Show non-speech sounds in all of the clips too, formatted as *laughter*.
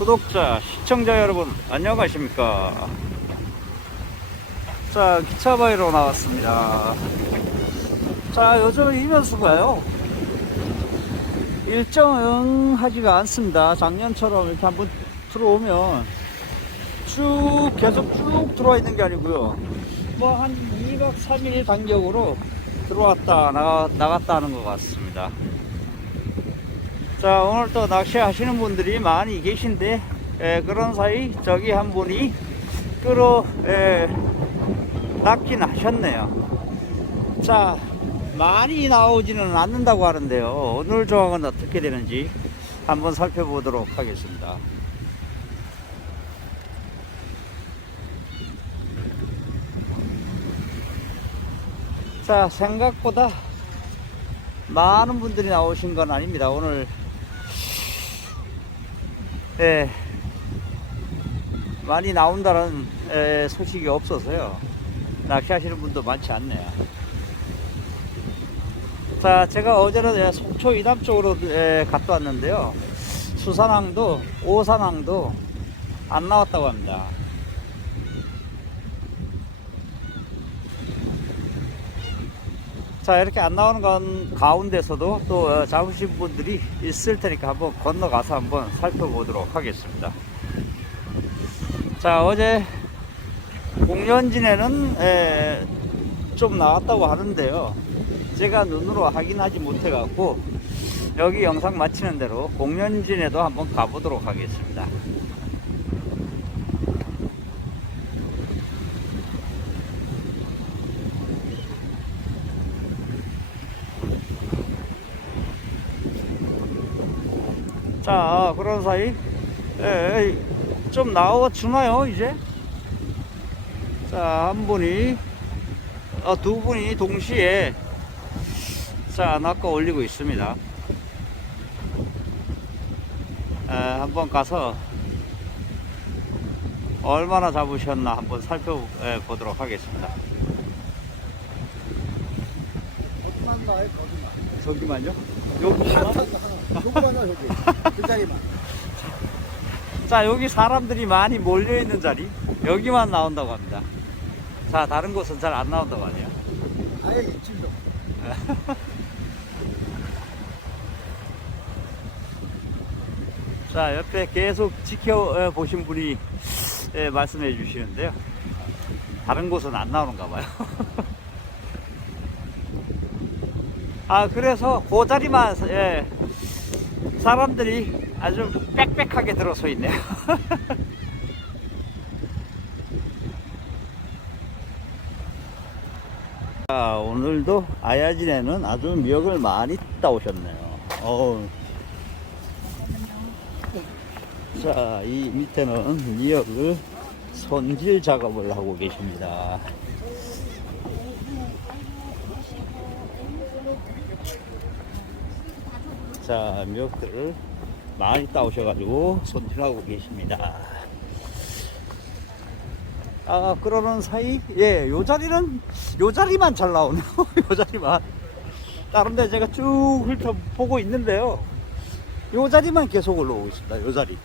구독자, 시청자 여러분, 안녕하십니까. 자, 기차바위로 나왔습니다. 자, 요즘 이면수가요. 일정하지가 않습니다. 작년처럼 이렇게 한번 들어오면 쭉, 계속 쭉 들어와 있는 게 아니고요. 뭐 한 2박 3일 간격으로 들어왔다, 나갔다 하는 것 같습니다. 자 오늘 또 낚시하시는 분들이 많이 계신데 에, 그런 사이 저기 한 분이 끌어 에, 낚긴 하셨네요. 자 많이 나오지는 않는다고 하는데요. 오늘 조항은 어떻게 되는지 한번 살펴보도록 하겠습니다. 자 생각보다 많은 분들이 나오신 건 아닙니다. 오늘 예, 많이 나온다는 에, 소식이 없어서요. 낚시하시는 분도 많지 않네요. 자, 제가 어제는 예, 속초 이남 쪽으로 에, 갔다 왔는데요. 수산항도 오산항도 안 나왔다고 합니다. 자 이렇게 안 나오는 건 가운데서도 또 어, 잡으신 분들이 있을 테니까 한번 건너가서 한번 살펴보도록 하겠습니다. 자 어제 공연진에는 에, 좀 나왔다고 하는데요. 제가 눈으로 확인하지 못해 갖고 여기 영상 마치는 대로 공연진에도 한번 가보도록 하겠습니다 자 그런 사이. 에, 좀 나와 주나요 이제? 자 한 분이 어, 두 분이 동시에 자 낚아 올리고 있습니다. 에, 한번 가서 얼마나 잡으셨나 한번 살펴보도록 하겠습니다. 어디만 나요? 거기만. 여기 여기. 그 자리만. 자 여기 사람들이 많이 몰려있는 자리 여기만 나온다고 합니다 자 다른 곳은 잘 안 나온다고 하네요 아예 이쯤도. 자 옆에 계속 지켜보신 분이 예, 말씀해 주시는데요 다른 곳은 안 나오는가 봐요 *laughs* 아 그래서 그 자리만 예, 사람들이 아주 빽빽하게 들어서 있네요 *laughs* 자, 오늘도 아야진에는 아주 미역을 많이 따오셨네요. 자, 이 밑에는 미역을 손질 작업을 하고 계십니다. 자, 미역들을 많이 따오셔가지고 손질하고 계십니다. 아, 그러는 사이, 예, 요 자리는, 요 자리만 잘 나오네요. *laughs* 요 자리만. 다른 데 제가 쭉 훑어보고 있는데요. 요 자리만 계속 올라오고 있습니다. 요 자리.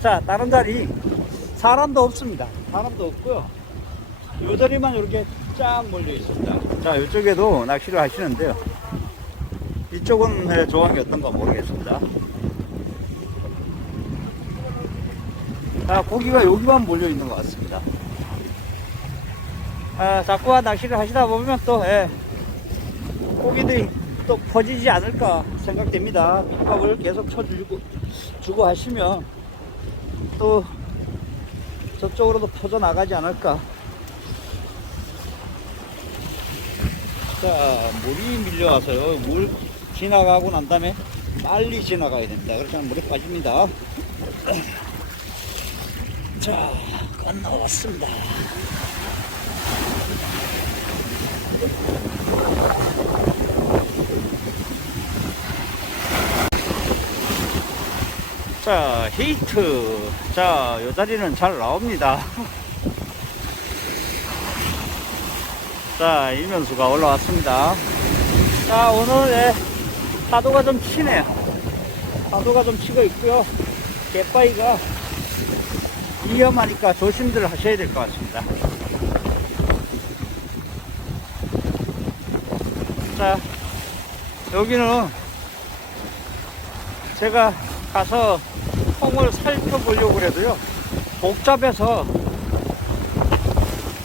자, 다른 자리 사람도 없습니다. 사람도 없고요. 요 자리만 이렇게 쫙 몰려 있습니다. 자, 이쪽에도 낚시를 하시는데요. 이쪽은 네, 조항이 어떤가 모르겠습니다. 아, 고기가 여기만 몰려 있는 것 같습니다. 아, 자꾸만 낚시를 하시다 보면 또, 예, 고기들이 또 퍼지지 않을까 생각됩니다. 빗밥을 계속 쳐주고, 주고 하시면 또 저쪽으로도 퍼져 나가지 않을까. 자, 물이 밀려와서요. 물 지나가고 난 다음에 빨리 지나가야 됩니다. 그렇지 않으면 물이 빠집니다. *clears throat* 자, 건너왔습니다. 자, 히트. 자, 요 자리는 잘 나옵니다. *laughs* 자, 이면수가 올라왔습니다. 자, 오늘 예, 파도가 좀 치네요. 파도가 좀 치고 있고요. 갯바위가 위험하니까 조심들 하셔야 될 것 같습니다. 자, 여기는 제가 가서 통을 살펴보려고 그래도요, 복잡해서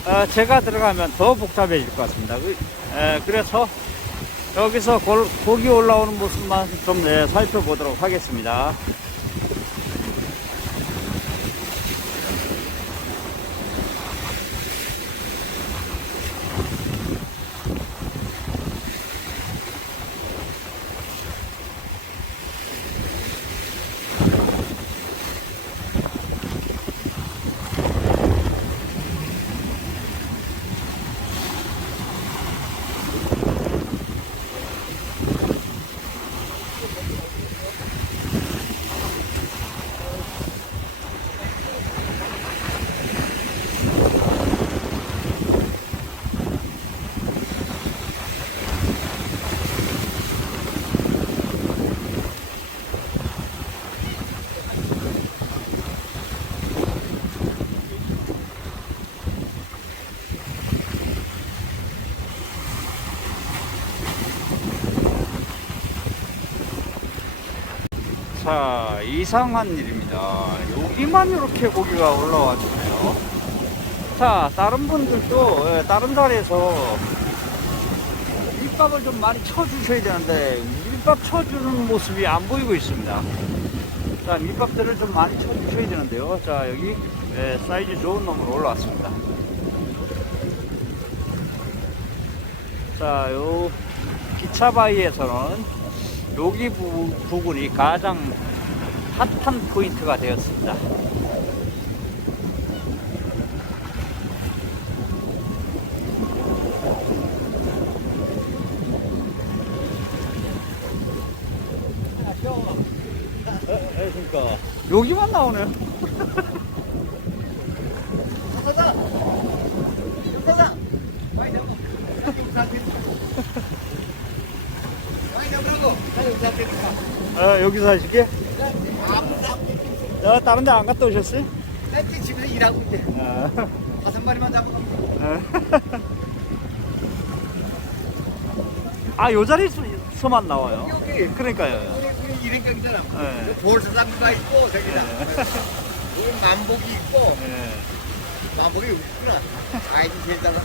어, 제가 들어가면 더 복잡해질 것 같습니다. 그- 에, 그래서 여기서 골- 고기 올라오는 모습만 좀 네, 살펴보도록 하겠습니다. 자, 이상한 일입니다. 여기만 이렇게 고기가 올라와 주네요. 자, 다른 분들도 예, 다른 자리에서 밑밥을 좀 많이 쳐 주셔야 되는데 밑밥 쳐주는 모습이 안 보이고 있습니다. 자, 밑밥들을 좀 많이 쳐 주셔야 되는데요. 자, 여기 예, 사이즈 좋은 놈으로 올라왔습니다. 자, 요 기차바위에서는 여기 부, 부분이 가장 핫한 포인트가 되었습니다. 그러니까 여기만 나오네. *laughs* 아, 여기서 하실게. 야, 다른 데 안 갔다 오셨어요? 땡기 집에서 일하고 있대. 아, 다섯 마리만 잡고. 아, 요 자리에서만 나와요. 여기. 그러니까요. 우리 우리 일행격이잖아. 네. 돌사장가 있고 저기다. 여기 만복이 있고 네. 만복이 있구나. 아이디 제일 잘 자,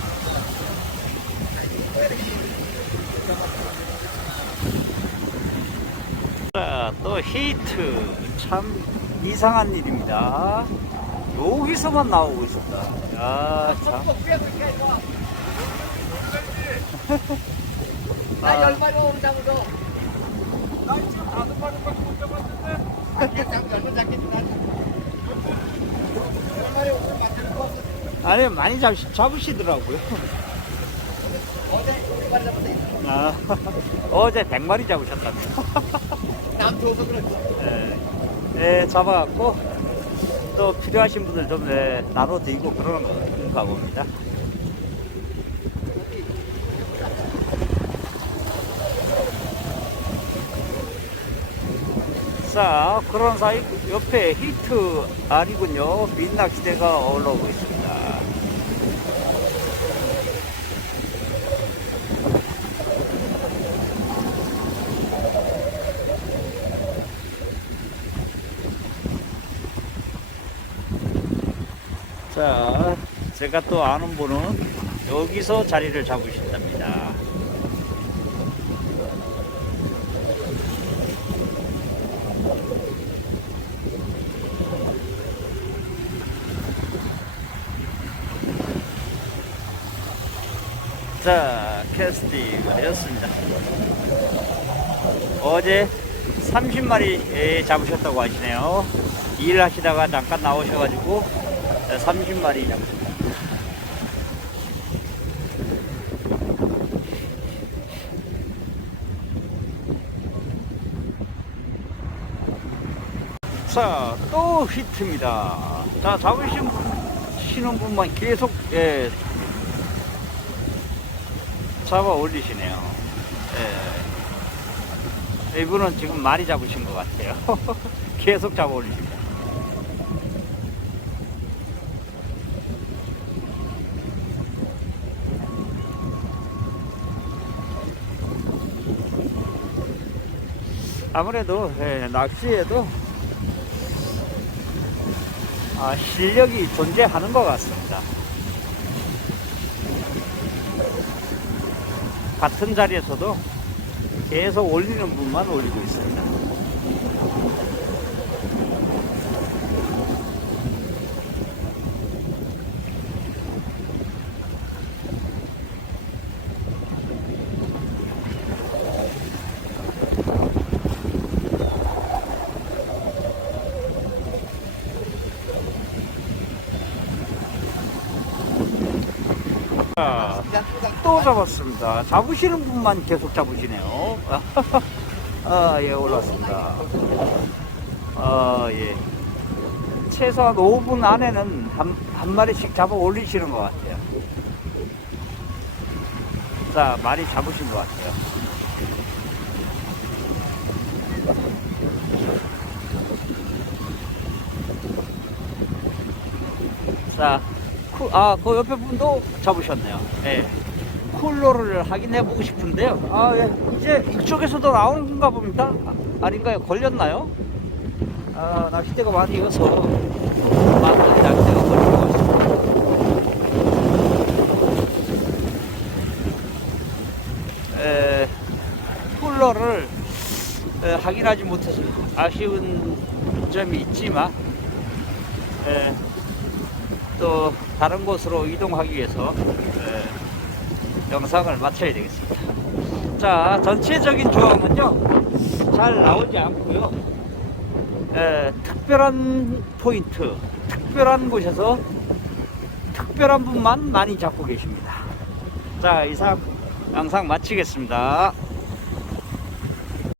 또 히트. 참 이상한 일입니다. 여기서만 나오고 있습니다. 야, 참. 나 열 마리 오늘 잡아줘. 나 지금 다섯 마리밖에 못 잡았는데. 아. 아니, 많이 잡, 잡으시더라고요. 어제 마리. 아, *laughs* 어제 100마리 잡으셨다 *laughs* 며. 남 줘서 그랬어. 예, 예, 잡아갖고 또 필요하신 분들 좀 예, 나눠 드리고 그러는 건가 봅니다. 자, 그런 사이 옆에 히트 아니군요. 민낚시대가 올라오고 있습니다. 자, 제가 또 아는 분은 여기서 자리를 잡으신답니다. 자, 캐스팅가 되었습니다. 어제 30마리 잡으셨다고 하시네요. 일 하시다가 잠깐 나오셔가지고 30마리 잡으셨습니다. 자, 또 히트입니다. 자, 잡으신 분, 시는 분만 계속, 예, 잡아 올리시네요. 예. 이분은 지금 많이 잡으신 것 같아요. *laughs* 계속 잡아 올리십니다. 아무래도 예, 낚시에도 아, 실력이 존재하는 것 같습니다. 같은 자리에서도 계속 올리는 분만 올리고 있습니다. 자, 또 잡았습니다. 잡으시는 분만 계속 잡으시네요. *laughs* 아, 예, 올랐습니다. 아, 예. 최소한 5분 안에는 한, 한 마리씩 잡아 올리시는 것 같아요. 자, 많이 잡으신 것 같아요. 자, 쿠, 아, 그 옆에 분도 잡으셨네요. 예. 쿨러를 확인해 보고 싶은데요. 아, 예. 이제 이쪽에서도 나오는가 봅니다. 아, 아닌가요? 걸렸나요? 아, 낚싯대가 많이 익어서 많은 낚싯대가 걸린 것 같습니다. 에, 쿨러를 에, 확인하지 못해서 아쉬운 점이 있지만 에, 또 다른 곳으로 이동하기 위해서 에, 영상을 마쳐야 되겠습니다. 자, 전체적인 조항은요, 잘 나오지 않고요. 에, 특별한 포인트, 특별한 곳에서 특별한 분만 많이 잡고 계십니다. 자, 이상 영상 마치겠습니다.